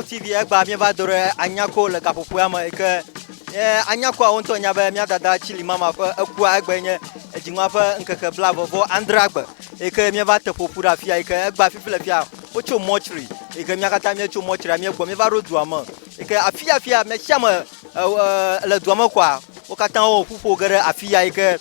Everlove TV egba mi va dore anyako le kapopoama ke anyako a wonto nya ba mi dada chili mama fa akua egbenye ejinwa fa nkeke blavovo andragbe ke mi va te popura fia ke egba fifile fia ocho mochri ke mi akata mi ocho mochri mi egbo mi va roduama ke afia me chama le duama kwa okata o fufu gere afia ke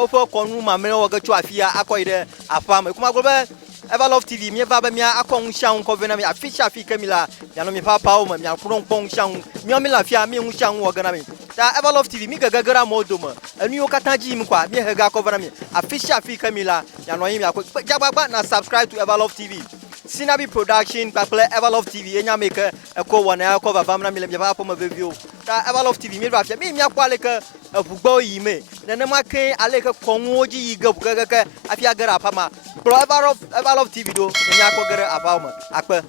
o fo konu ma me o ga chu afia akoide afam kuma gobe Everlove TV mi va ba mi akon shan ko vena mi afisha fi kamila ya no mi papa o ma mi akron pon shan mi o mi lafia mi shan wo gana mi da Everlove TV mi gagagara modo ma anu yo kataji mi kwa mi hega ko vena mi afisha fi kamila ya no mi akon jababa na subscribe to Everlove TV Sinabi production paple Everlove TV enya make ko wona ko baba na mi le papa ma vevio da Everlove TV mi va fia mi akwale ke bugbo yi me na na makin ale ke konwoji yi gabuga ke afia gara pama Bro, Everlove TV do, ni ako gere abawma, akpe.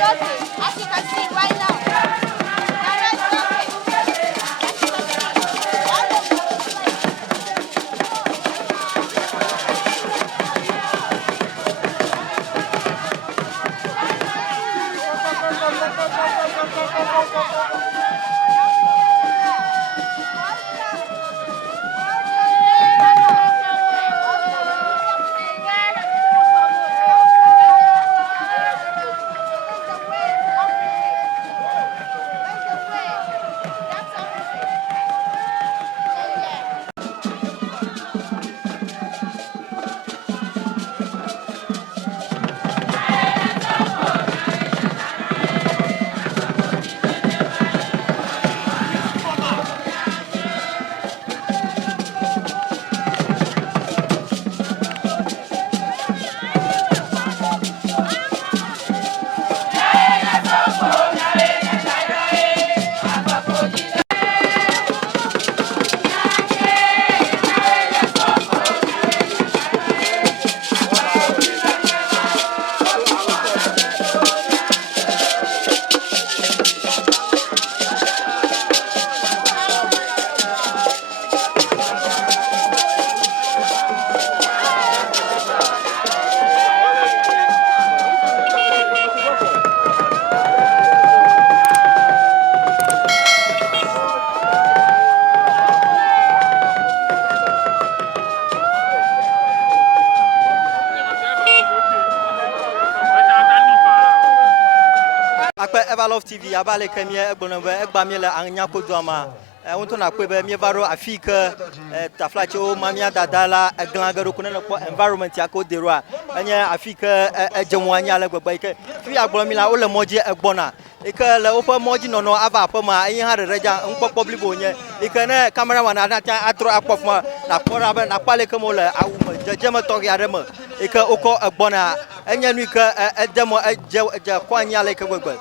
As you can see right now. Everlove TV abale kemie egbonobe egbamiele anyako doama wonto na kwebe mi baro afika taflacho mamia dadala eglangaro kunena ko environment yako derwa enye afika ejemwanya le gbegba ike fi agbomila ole moje egbona ike le opo moji nono ava apoma yin ha reja nkpo public onye ike na camera wana na atro akpofma na pora be na pale kemo le awu jejema to yaremo ike oko egbona enye nu ike edemo eje kwanya le gbegba.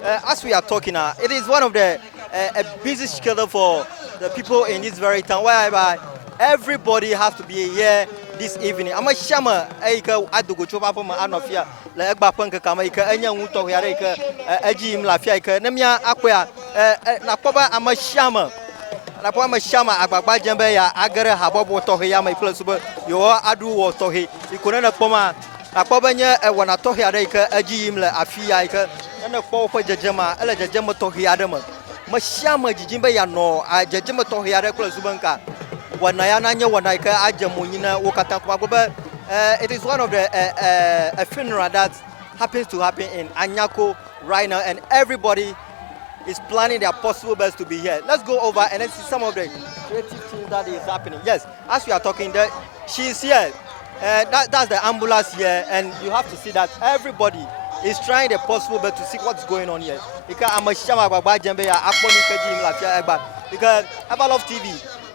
As we are talking now, it is one of the a busy schedule for the people in this very town, whereby everybody has to be here this evening. I'm a shama, Eka Adugo Chopapa Anofia, like Bapanka Kamaka, and young Uto Yareka, Ajim Lafiaka, Nemia Aqua, Napoba, I'm a shama. Napama Shama, Ababa Jambeya, Agara, Hababo Tohiyama, plus your Adu or Tohi, you couldn't poma. Akobanya wana tohi areka ajim la afia ika na ko jejema ala jejema tohi adama mashama jijimba ya no a jejema tohi are kula subanka wana ya nanya wana ika ajamo nyina wokata kwa gobe. It is one of the a funeral that happens to happen in Anyako right now, and everybody is planning their possible best to be here. Let's go over and let's see some of the creative things that is happening. Yes, as we are talking there, she is here. That's the ambulance here, and you have to see that everybody is trying their possible best to see what's going on here. Because I'm a shama baba jembe ya akponi keji mlafia egba. Because Everlove TV,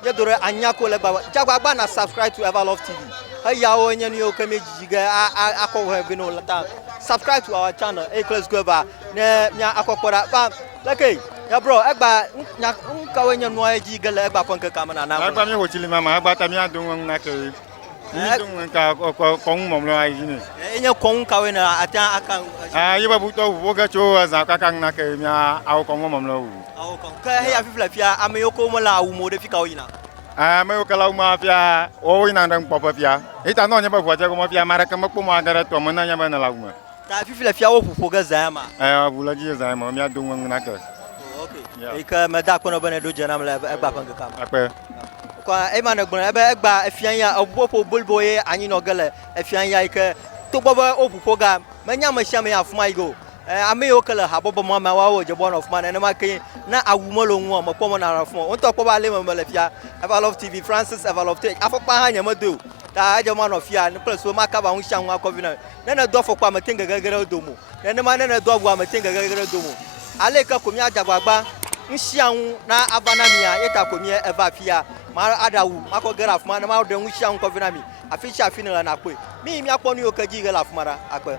you do anyako legba. Jagba na subscribe to Everlove TV. Hey yawo enye yo keme jijiga akọ he no lata. Subscribe to our channel. Let's go over. Ne nya akokora ba. Like ya bro egba nya nka wenye no jijiga le egba ponke kamana na. Egba mi ho chili mama egba ta mi adun na ke. Ni ka kong mom lo ai ni. Enye kong ka we na ata akan. Yiba buto wo ga cho za ka kan na ke mi aw kong mom lo. Aw kong. Ka he ya fifla fia ameyo ko mo la awu mo de fika oyina. Me o kala ma fia o ina ndang papa fia. Ita no nya ba fwa ko mo fia mara ka makpo mo agara to mo na nya ba na la uma. Ta fifla fia wo fufu ga zama. Bula ji za ma mi adun na ke. Okay. Ika me da ko no bane do jana mla egba panga kam. Akpe. Kwa emane gbona ebe egba efianya obopo bulboye anyi no gele efianya ike to bobo opupo ga manya mashame afuma igo ame yo kala habobo mo ma wa je born of man na makin na awumolo nwo mo pomo na rafo on to ko ba le mo lefia Everlove TV Francis Everlove Tay afopa ha nya madu ta aje man of ya ne plus o maka ba hu shan wa kovina na do fo kwa matenga gagara domo na ma na do gwa matenga gagara domo ale ka komi ajagbagba nshian na abanamia yeta komi eva fia ma adawu mako gara afuma na ma do nshian kovina mi afisha finala na kwe mi akponu okaji gala afumara akwe.